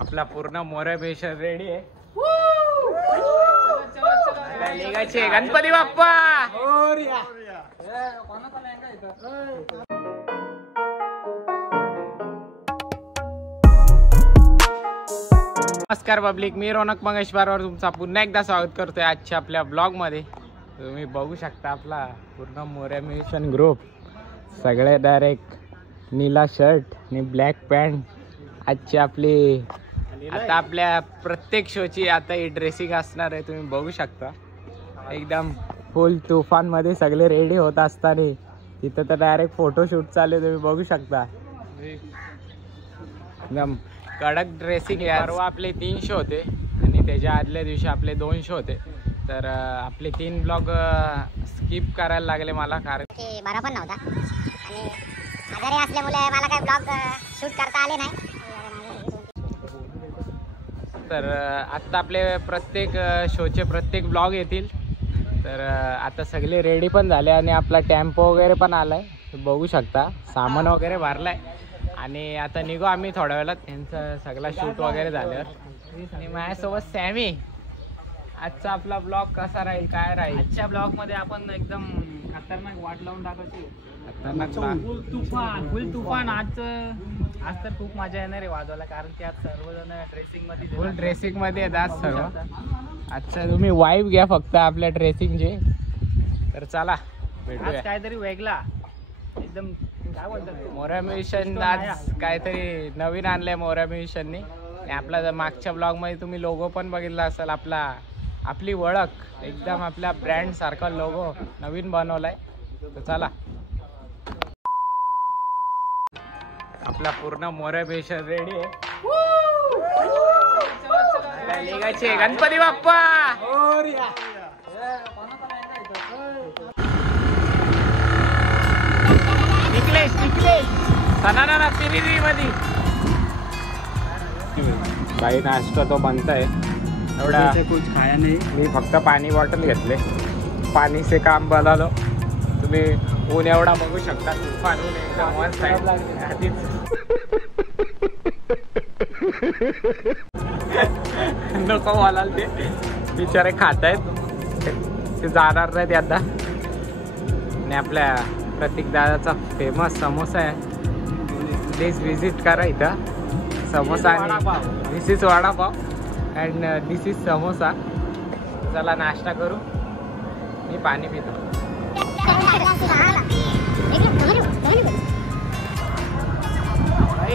आपला पूर्ण मोरबेशन रेडी आहे. निघायचे गणपती बाप्पा. नमस्कार पब्लिक, मी रौनक मंगेशवारवर तुमचा पुन्हा एकदा स्वागत करतोय आजच्या आपल्या ब्लॉग मध्ये. तुम्ही बघू शकता आपला पूर्ण मोरबेशन ग्रुप, सगळे डायरेक्ट नीला शर्ट आणि ब्लॅक पॅन्ट. आजची आपली आता आपल्या प्रत्येक शोची आता ही ड्रेसिंग असणार आहे. तुम्ही बघू शकता एकदम फुल तुफान मध्ये सगळे रेडी होत असताना तिथं तर डायरेक्ट फोटोशूट चालू आहे. तुम्ही बघू शकता एकदम कडक ड्रेसिंग. परवा आपले 3 शो होते आणि त्याच्या आदल्या दिवशी आपले 2 शो होते. तर आपले 3 ब्लॉग स्किप करायला लागले मला, कारण की बरा पण नव्हता आणि आजारी असल्यामुळे मला काही ब्लॉग शूट करता आले नाही. तर आत्ता आपले प्रत्येक शोचे प्रत्येक ब्लॉग येतील. तर आता सगळे रेडी पण झाले आणि आपला टेम्पो वगैरे पण आलाय. बघू शकता सामान वगैरे भरलाय आणि आता निघू आम्ही थोड्या वेळात. यांचा सगळा शूट वगैरे झाल्यावर. आणि माझ्यासोबत सॅमी. आजचा आपला ब्लॉग कसा राहील, काय राहील? आजच्या ब्लॉग मध्ये आपण एकदम खतरनाक वाट लावून टाकायची. फुल तुफान. आज तर खूप मजा येणार आहे वाजवायला, कारण की आज सर्वजण ड्रेसिंग मध्ये फुल ड्रेसिंग मध्ये येतात सर्व. अच्छा, तुम्ही वाईब घ्या फक्त आपल्या ड्रेसिंगचे. तर चला भेटूया. आज काहीतरी वेगळा एकदम काय बोलतात मोरबेशन. आज काहीतरी नवीन आणलंय मोरबेशननी. आपला मागच्या ब्लॉग मध्ये तुम्ही लोगो पण बघितला असेल. आपली ओळख एकदम आपल्या ब्रँड सारखा लोगो नवीन बनवलाय. तर चला, आपला पूर्ण मोरबेशन रेडी आहे. निघायचे गणपती बाप्पा. निकलेश सना तिरी मध्ये काही नाश्ता तो बनताय एवढा. कुछ खाया नाही. मी फक्त पाणी बॉटल घेतले. पाणी से काम बनवलं. तुम्ही ऊन एवढा बघू शकता, तुफान ऊन एकदम वन साईड. आधीच नको बोलाल ते बिचारे खात आहेत. ते जाणार नाहीत आता. आणि आपल्या प्रतीक दादाचा फेमस समोसा आहे. प्लीज विजिट करा इथं. समोसा आणि this is vada pav and this is samosa. चला नाश्ता करू. मी पाणी पितो.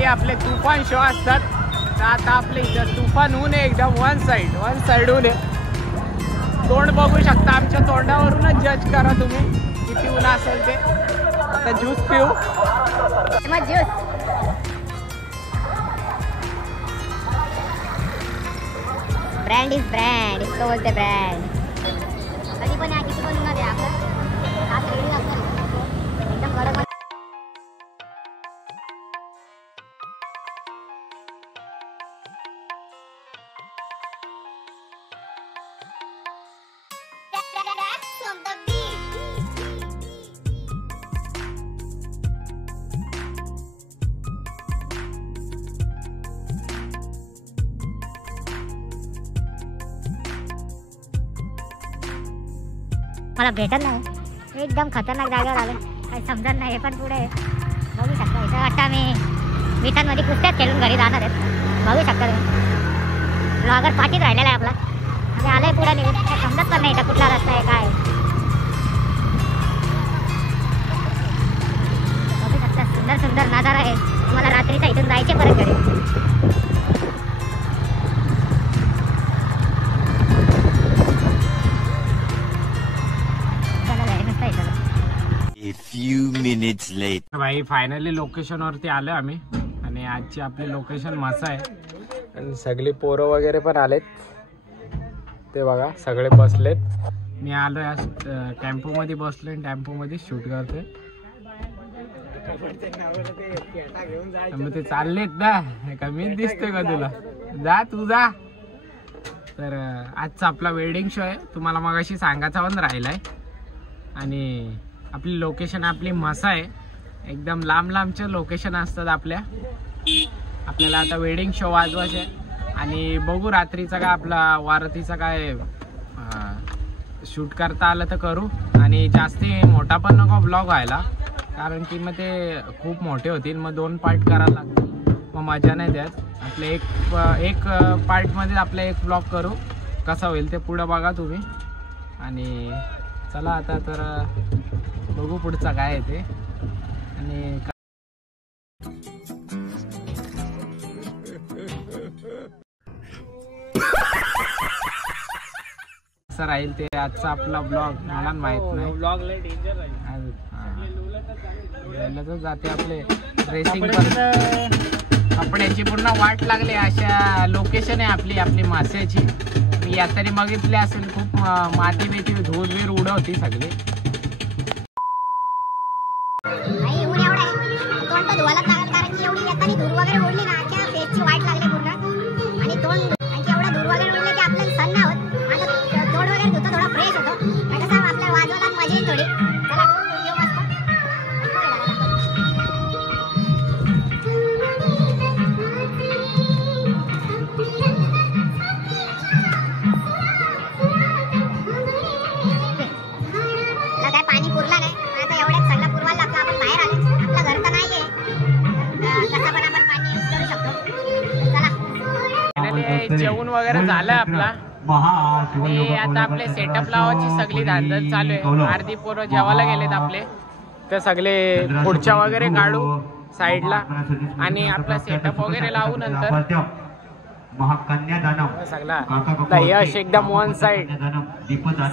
आपले तुफान शो असतात. तर आता आपले इथं तुफान ऊन आहे एकदम. वन साईड ऊन आहे. तोंड बघू शकता. आमच्या तोंडावरूनच जज करा तुम्ही किती ऊन असेल ते. आता ज्यूस पिऊ. Brand is brand. इसको बोलते ब्रँड. कधी पण या किती पण उन्हात या आपलं हात रेडी असतो एकदम बरोबर. मला भेटत नाही. एकदम खतरनाक जागेवर आलो. काही समजत नाही. हे पण पुढे बघू शकता. इथं वाटतं आम्ही मिठांमध्ये कुस्त्यात खेळून घरी जाणार आहेत. बघू शकता तुम्ही. ब्लॉगर पाठीत राहिलेला आहे आपला. आणि आलंय पुढे निघून. काही समजत पण नाही इथं कुठला रस्ता आहे काय. बघू शकता सुंदर नजारा आहे. तुम्हाला रात्रीचा इथून जायचे परत घरी. भाई फायनली लोकेशन वरती आलो आम्ही. आणि आजची आपली लोकेशन मस्त आहे. आणि सगळी पोरं वगैरे पण आलेत. ते बघा सगळे बसलेत. मी आलो या टेम्पो मध्ये बसलोय. टेम्पो मध्ये शूट करतोय. मग ते चाललेत ना. कमीच दिसतोय का तुला? जा तू जा. तर आजचा आपला वेडिंग शो आहे. तुम्हाला मगाशी सांगायचा पण राहिलाय. आणि आपली लोकेशन आपली मसा आहे. एकदम लांब लांबचे लोकेशन असतात आपल्याला आता वेडिंग शो वाजवायचे. आणि बघू रात्रीचा काय आपला वारतीचा काय शूट करता आलं तर करू. आणि जास्ती मोठा पण नको ब्लॉग व्हायला, कारण की मग ते खूप मोठे होतील, मग 2 पार्ट करायला लागतील, मग मजा नाही द्यात. आपले एक पार्टमध्ये आपला एक ब्लॉग करू, कसा होईल ते पुढं बघा तुम्ही. आणि चला आता तर बघू पुढचा काय आहे ते. आणि कसं राहील ते आजचा आपला ब्लॉग मला माहित नाही. ब्लॉग लय डेंजर आहे. तर जाते आपले ड्रेसिंग कपड्याची पूर्ण वाट लागली. अशा लोकेशन आहे आपली माश्याची. मी यातरी बघितले असेल, खूप माती बिती धूळ बीर उडवती सगळी. जेवण वगैरे झालं आपला. आणि आता आपले सेटअप लावायची सगळी धांदल चालू आहे. अर्धी पोरं जेवायला गेलेत आपले, ते सगळे पुढच्या वगैरे काढू साईडला आणि आपला सेटअप वगैरे लावू. नंतर सगळा यश एकदम वन साईड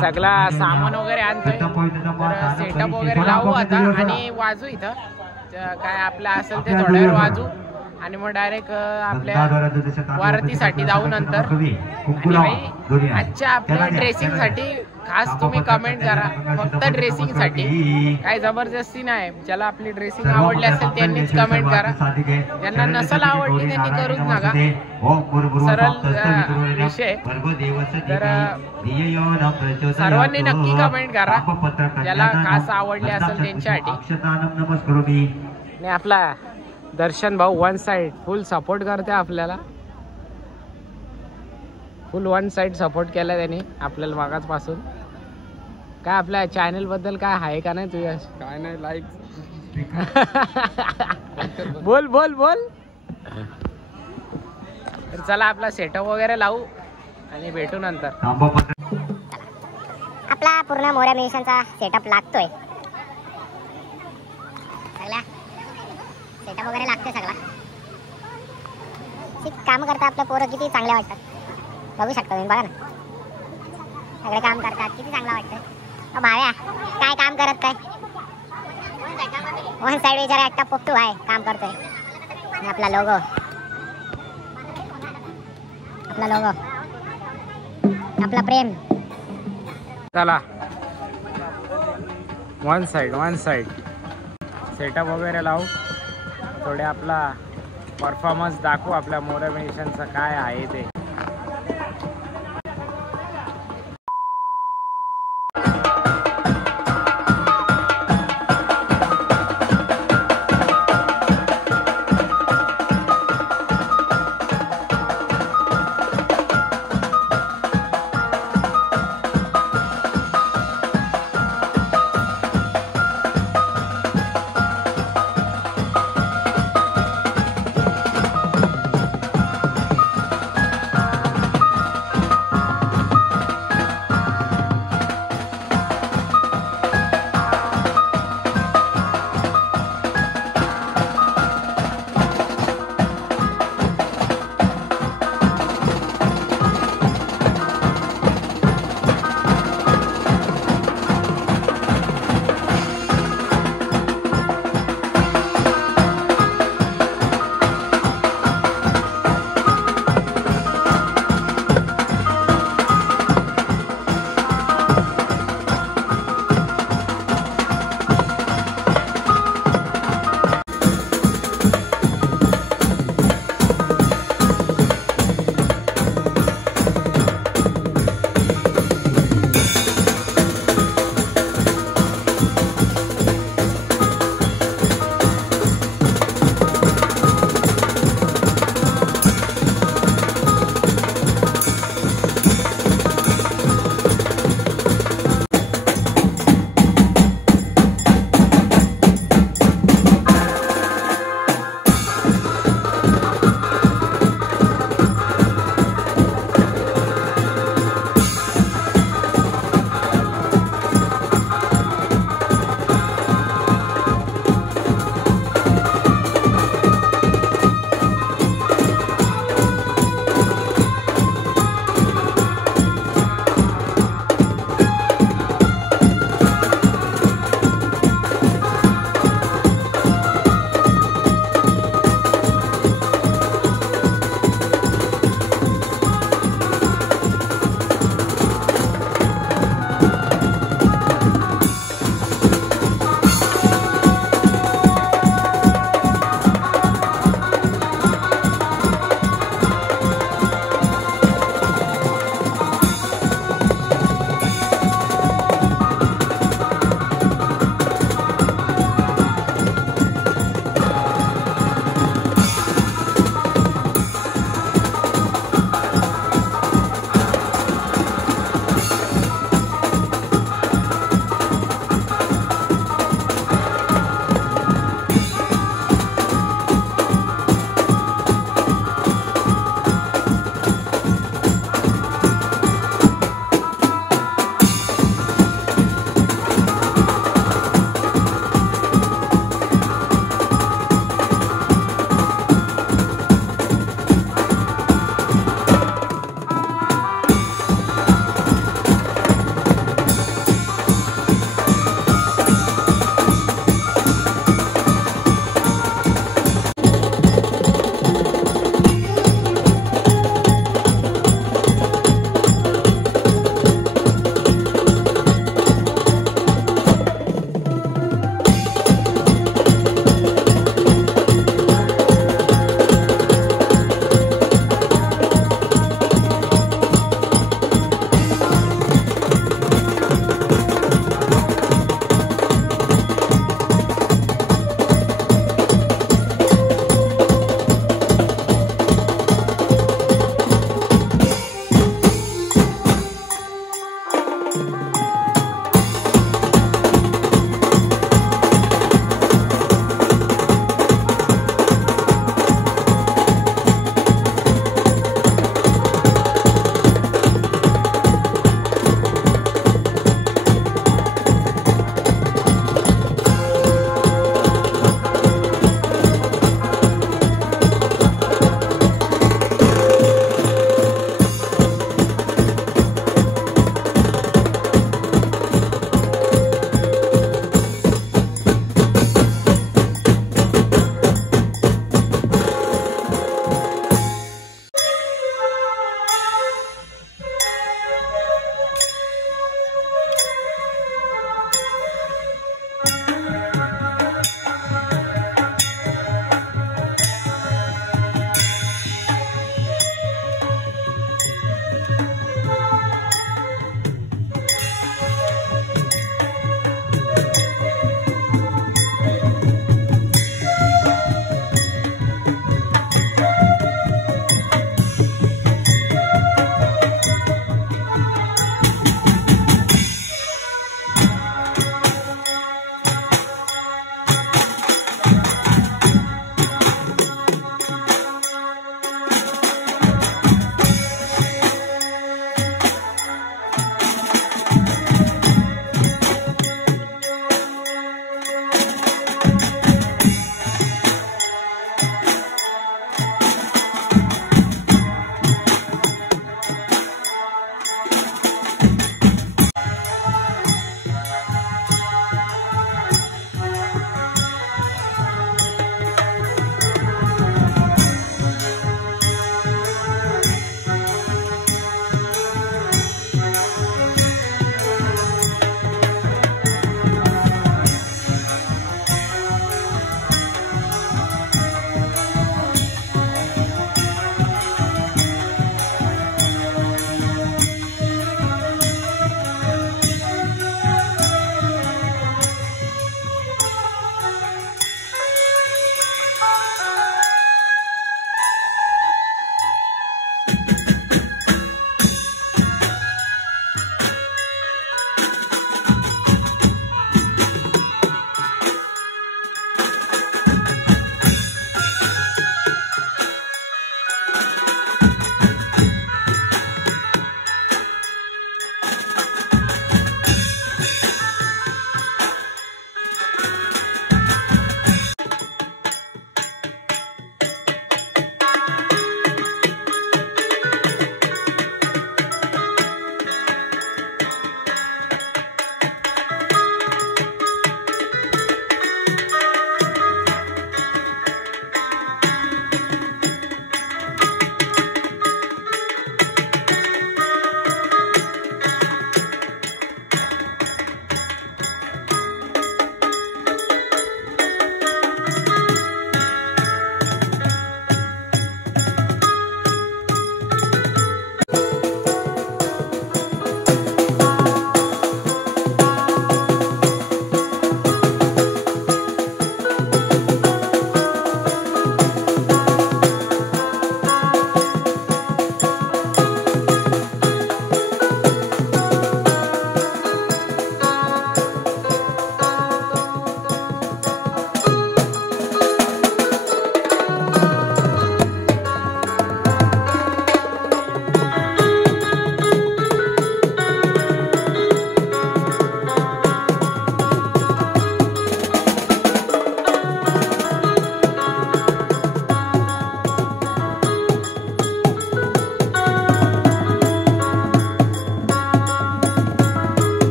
सगळा सामान वगैरे आणतोय. तर सेटअप वगैरे लावू आता आणि वाजू इथं काय आपलं असेल ते थोड्या वेळ वाजू. आणि मग डायरेक्ट आपल्या वारतीसाठी जाऊ नंतर. आणि भाई आजच्या आपल्या ड्रेसिंगसाठी खास तुम्ही कमेंट करा, फक्त ड्रेसिंगसाठी, काही जबरदस्ती नाही. ज्याला आपली ड्रेसिंग आवडली असेल त्यांनीच कमेंट करा, ज्यांना नसेल आवडली त्यांनी करूच नका. सरळ विषय. तर सर्वांनी नक्की कमेंट करा ज्याला खास आवडली असेल त्यांच्यासाठी. आणि आपला दर्शन भाऊ वन साइड फुल सपोर्ट करते आपल्याला, फुल वन साइड सपोर्ट केला त्यांनी आपल्याला मागासपासून. काय आपल्या चॅनल बद्दल काय आहे का नाही तुझ्या? काय नाही, लाईक बोल बोल बोल. तर चला आपला सेटअप वगैरे लावू आणि भेटू नंतर. आपला पूर्ण मोऱ्या मिशनचा सेटअप लागतोय. सगळा सेटअप वगैरे लागतोय सगळा. काम करता आपल्या पोरं किती चांगले वाटतात, बघू शकता तुम्ही. बघा ना सगळे काम करतात, किती चांगलं वाटतं. भाव्या काय काम करत काय? वन साइड विचारा एकटा पोपटू आहे काम करतोय. आणि आपला लोगो आपला प्रेम. चला वन साइड सेटअप वगैरे लावू, थोडे आपला परफॉर्मन्स दाखवू आपल्या मोटिवेशनचं काय आहे ते.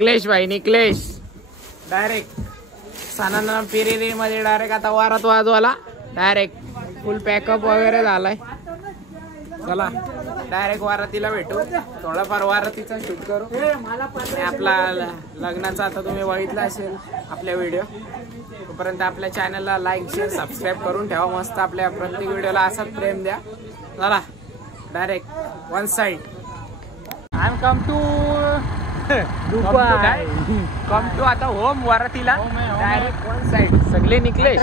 निकलेश भाई निकलेश डायरेक्ट सानाना पिरेरी मध्ये डायरेक्ट आता वारात वाजवाला डायरेक्ट फुल पॅकअप वगैरे झालाय. चला डायरेक्ट वारातीला भेटू, थोडाफार वारातीचा शूट करू आणि आपला लग्नाचा आता तुम्ही बघितला असेल आपल्या व्हिडिओ. तोपर्यंत आपल्या चॅनलला लाईक शेअर सबस्क्राईब करून ठेवा. मस्त आपल्या प्रत्येक व्हिडिओला असाच प्रेम द्या. चला direct one side I am come to come to आता होम वारातीला डायरेक्ट वन साइड सगळे निकले.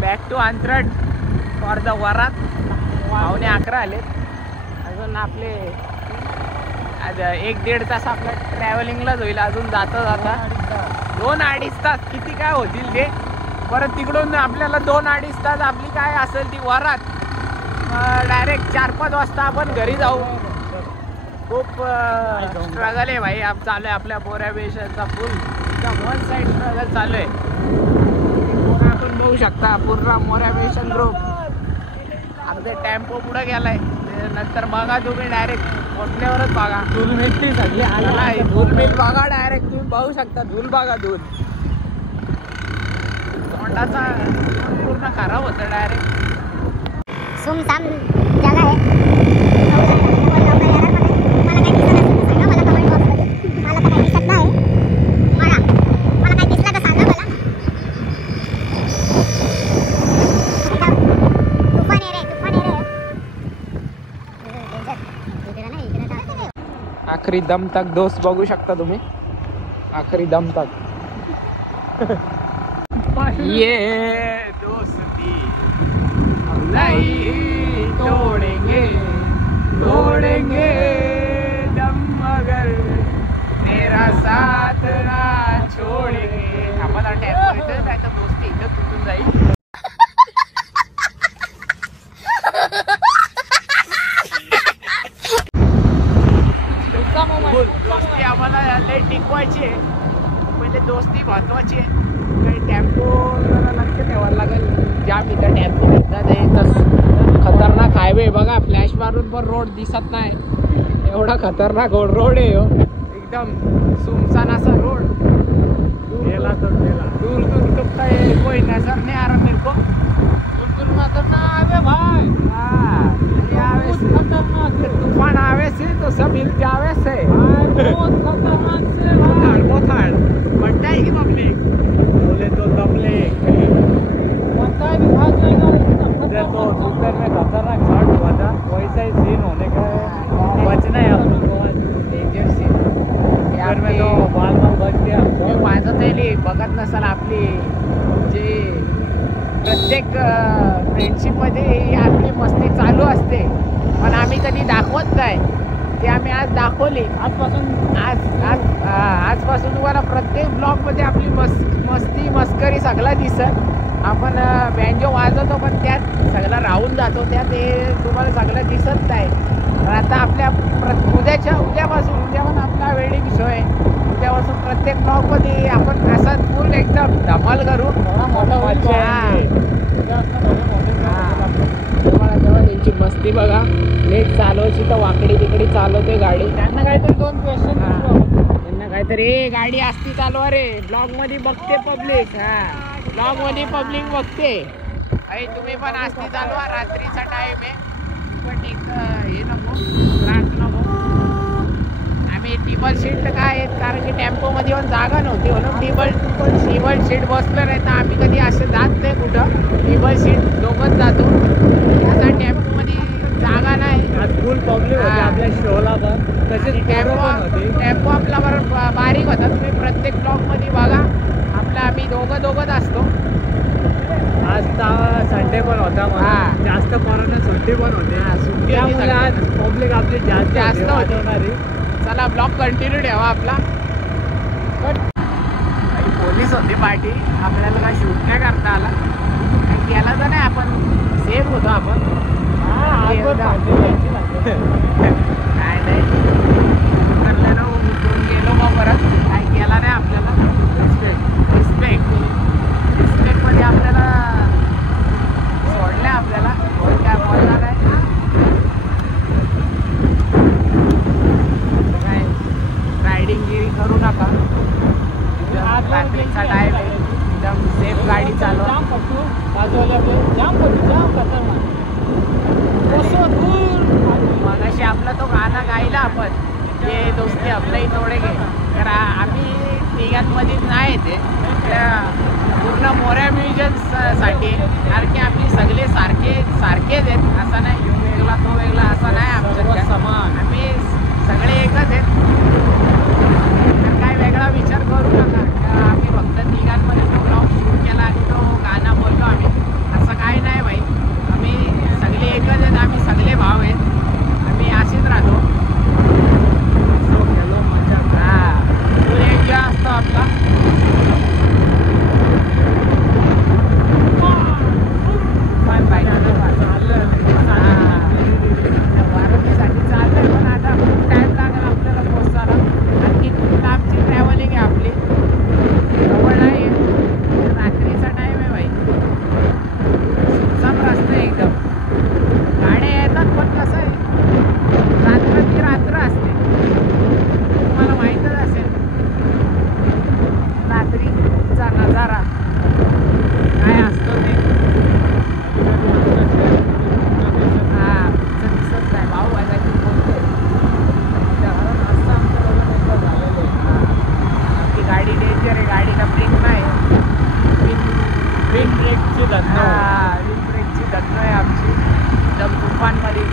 बॅक टू अंतरट फॉर द वरात. 9:45 आले अजून आपले 1-1.5 तास आपल्या ट्रॅव्हलिंगलाच होईल. अजून जाता जाता 2-2.5 तास किती काय होतील ते. परत तिकडून आपल्याला 2-2.5 तास आपली काय असेल ती वरात. डायरेक्ट 4-5 वाजता आपण घरी जाऊ. खूप स्ट्रगल आहे भाई. चालू आहे आपल्या बोऱ्या बेशाचा फुल वन साइड स्ट्रगल चालू आहे. आपण बघू शकता पूर्ण मोऱ्या बेशन ग्रुप अगदी टेम्पो पुढे गेलाय. नंतर बघा तुम्ही डायरेक्ट पोचल्यावरच बघा धूल मिळते सगळी. धूल मिल बघा डायरेक्ट तुम्ही बघू शकता. धूल बघा धूल तोंडाचा पूर्ण खराब होतं डायरेक्ट. सुमसाम जगा आहे. मला काही दिसत नाही. मला काही दिसलं तर सांगा मला. तुफान आहे रे तुफान आहे रे. आखरी दम तक दोस्त बघू शकता तुम्ही. आखरी दम तक ये दोस्ती हम नहीं तोड़ेंगे तोड़ेंगे दम मगर तेरा साथ ना छोड़ेंगे. आम्हाला टॅप येतं नाही तर दोस्ती इथं तुटून जाईल. दोस्ती आम्हाला लय टिकवायची आहे. पहिले दोस्ती महत्वाची आहे. काही टेम्पो लक्ष ठेवायला लागेल. जाम इथं टेम्पो भेटतात. तर खतरनाक हायवे बघा. फ्लॅश मारून पण रोड दिसत नाही. एवढा खतरनाक रोड आहे हो. एकदम सुमसान असा रोड. दूर दूर तो कोई नजर नहीं आ रहा मेरे को. दूर नजर ना आवे भाई. तूफान आवे से तो सब हिल जावे से. बहुत खतरनाक से बहुत हार्ड बढ़ता है कि पब्लिक बोले तो पब्लिक पता है भी भाग जाएगा. देखो सुपर में खतरनाक शॉट हुआ था. वैसा ही सीन होने का बचना है आपको. डेंजर सीन यार में तो बाल बच गया. माझं तरी बघत नसाल आपली जे प्रत्येक फ्रेंडशिप मध्ये आपली मस्ती चालू असते पण आम्ही कधी दाखवत नाही. ते आम्ही आज दाखवली. आजपासून तुम्हाला प्रत्येक ब्लॉग मध्ये आपली मस्ती मस्करी सगळा दिसत. आपण बँजो वाजवतो पण त्यात सगळं राहून जातो. त्यात हे तुम्हाला सगळं दिसत नाही. आता आपल्या उद्यापासून उद्या पण आपला वेडिंग शो आहे. उद्यापासून प्रत्येक ब्लॉग मध्ये आपण असं फुल एकदम धमाल करू. तुम्हाला तेव्हा त्यांची मस्ती बघा. लेट चालवायची तर वाकडी तिकडी चालवते गाडी. त्यांना काहीतरी 2 क्वेश्चन. त्यांना काहीतरी गाडी असती चालवा रे. ब्लॉग मध्ये बघते पब्लिक. ब्लॉग मध्ये पब्लिक बघते. अरे तुम्ही पण असती चालवा. रात्रीचा टाइम आहे पण एक हे नको त्रास नको. आम्ही टेबल सीट काय आहेत कारण की टेम्पो मध्ये पण जागा नव्हती म्हणून टेबल सीट बसलं नाही. तर आम्ही कधी असं जात नाही कुठं. टेबल सीट दोघंच जातो. आता टेम्पो मध्ये जागा नाही. फुल पब्लिक होती आपल्या शोला पण. तसेच टेम्पो आपला बरोबर बारीक होता. तुम्ही प्रत्येक ब्लॉक मध्ये बघा. आपला आम्ही दोघंच असतो. आज संडे पण होता. जास्त कोरोना सुट्टी पण होती. सुट्टी आज पब्लिक आपली जास्त होती. चला ब्लॉग कंटिन्यू ठेवा आपला. पोलीस होती पार्टी. आपल्याला काय शूट नाही करता आला. केला तर नाही. आपण सेफ होतो. आपण काय नाही करलं ना. उतरून गेलो मग परत काय केला नाही आपल्याला. रिस्पेक्ट मध्ये आपल्याला सोडलं. आपल्याला काय बोलणार आहे. मगाशी आपला तो गाणं गायला आपण, ते दोस्ती आपल्याही थोडे घे. तर आम्ही तिघांमध्ये नाही येते त्या पूर्ण मोऱ्या म्युझियम्ससाठी, कारण की आम्ही सगळे सारखेच आहेत. असं नाही वेगळा तो वेगळा असं नाही, आमच्या समान आम्ही सगळे एकच आहेत. तर काय वेगळा विचार करू नका. आम्ही फक्त तिघांमध्ये तो ब्लॉग शूट केला आणि तो गाणं बोललो आम्ही, असं काय नाही भाई. आम्ही सगळे एकच आहेत, आम्ही सगळे भाव आहेत, आम्ही असेच राहतो. हां, फुल एन्जॉय असतो आपला. वाराणसीसाठी चाललंय, पण आता खूप टाइम लागेल आपल्याला पोहोचायला. आणखी खूप लांबची ट्रॅव्हलिंग आहे आपली, जवळ नाही आहे. रात्रीचा टाइम आहे भाई, सुनसान रस्ता आहे एकदम. गाड्या येतात पण कसं आहे, रात्र ती रात्र असते, तुम्हाला माहीतच असेल रात्रीचा नजारा काय असतो ते. हां, दिसत नाही भाऊ आता की बोलते. आपली गाडी डेंजर आहे, गाडीला ब्रेक नाही. विंड ब्रेकची धंदा, विंड ब्रेकची धंदा आहे आमची एकदम तुफानमध्ये.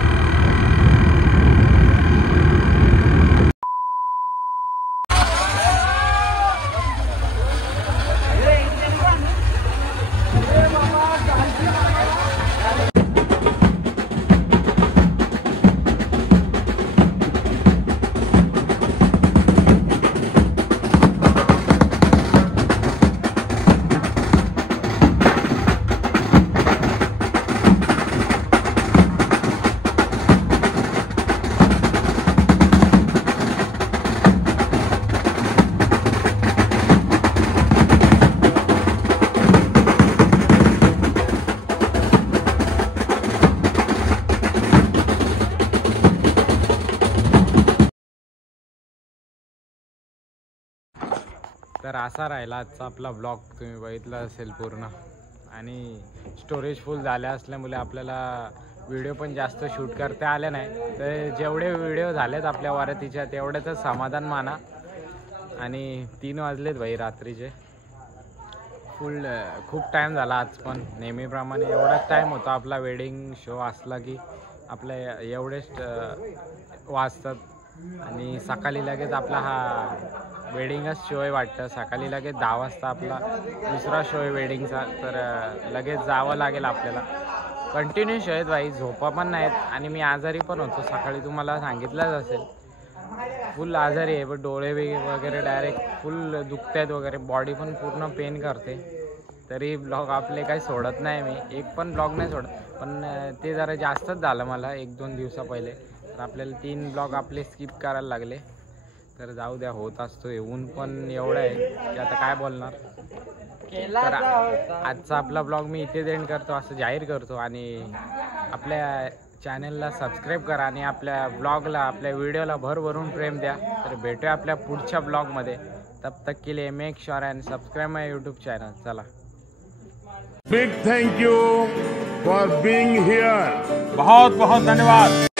तर असा राहिला आजचा आपला ब्लॉग. तुम्ही बघितला असेल पूर्ण, आणि स्टोरेज फुल झाल्या असल्यामुळे आपल्याला व्हिडिओ पण जास्त शूट करता आले नाही. तर जेवढे व्हिडिओ झालेत आपल्या वारातीच्या तेवढ्याच समाधान माना. आणि 3 वाजलेत भाई रात्रीचे. खूप टाईम झाला आज, पण नेहमीप्रमाणे एवढाच टाईम होता आपला. वेडिंग शो असला की आपल्या एवढेच वाजतात. आणि सकाळी लगेच आपला हा वेडिंगच शो आहे वाटतं. सकाळी लगेच 10 वाजता आपला दुसरा शो आहे वेडिंगचा. तर लगेच जावं लागेल आपल्याला. कंटिन्यू शो आहेत भाई, झोपा पण नाहीत. आणि मी आजारी पण होतो, सकाळी तुम्हाला सांगितलंच असेल. फुल आजारी आहे, पण डोळे वगैरे डायरेक्ट फुल दुखत आहेत वगैरे, बॉडी पण पूर्ण पेन करते. तरी ब्लॉग आपले काही सोडत नाही, मी एक पण ब्लॉग नाही सोडत. पण ते जरा जास्तच झालं मला 1-2 दिवसा पहिले. तर आपल्याला 3 ब्लॉग आपले स्किप करायला लागले. तर जाऊ द्या, होत असतो. ऊन पण एवढं आहे की आता काय बोलणार. तर आजचा आपला ब्लॉग मी इथेच एंड करतो, असं जाहीर करतो. आणि आपल्या चॅनलला सबस्क्राईब करा आणि आपल्या ब्लॉगला, आपल्या व्हिडिओला भरभरून प्रेम द्या. तर भेटूया आपल्या पुढच्या ब्लॉगमध्ये. तब तक के लिए मेक श्योर एंड सब्सक्राइब माय यूट्यूब चैनल. चला, big thank you for being here. बहुत बहुत धन्यवाद.